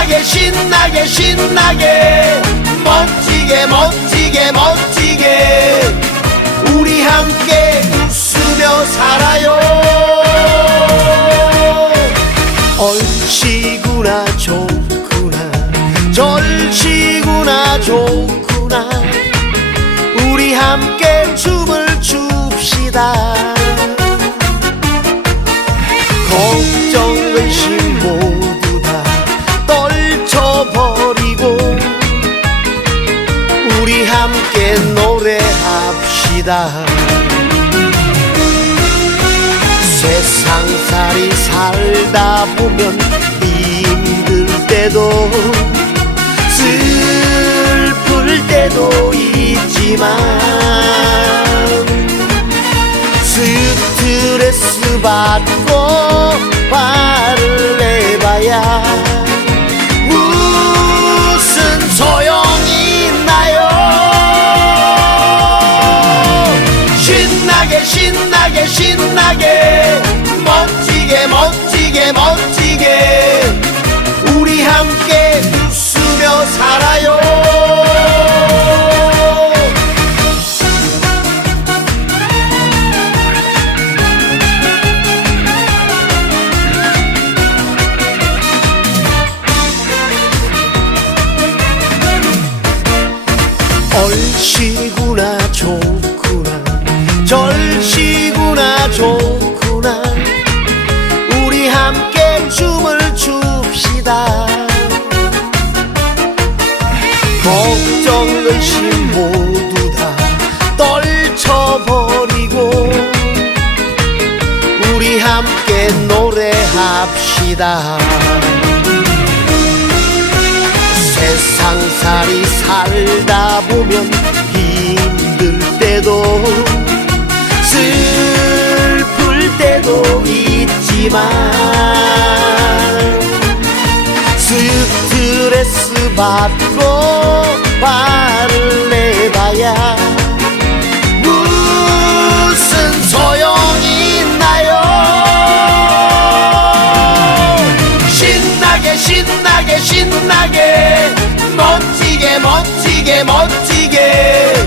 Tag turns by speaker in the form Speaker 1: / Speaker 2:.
Speaker 1: 신나게 신나게 신나게. 멋지게 멋지게 멋지게. 우리 함께 웃으며 살아요. 얼씨구나 좋구나. 절씨구나 좋구나. 우리 함께 춤을 춥시다 함께 노래합시다. 세상살이 살다 보면 힘들 때도 슬플 때도 있지만 스트레스 받고 신나게 멋지게 멋지게 멋지게 우리 함께 웃으며 살아요. 얼씨구나 좋 좋구나. 우리 함께 춤을 춥시다. 걱정 의심 모두 다 떨쳐버리고 우리 함께 노래합시다. 세상살이 살다 보면 있지만 스트레스 받고 화를 내봐야 무슨 소용이 있나요? 신나게 신나게 신나게 멋지게 멋지게 멋지게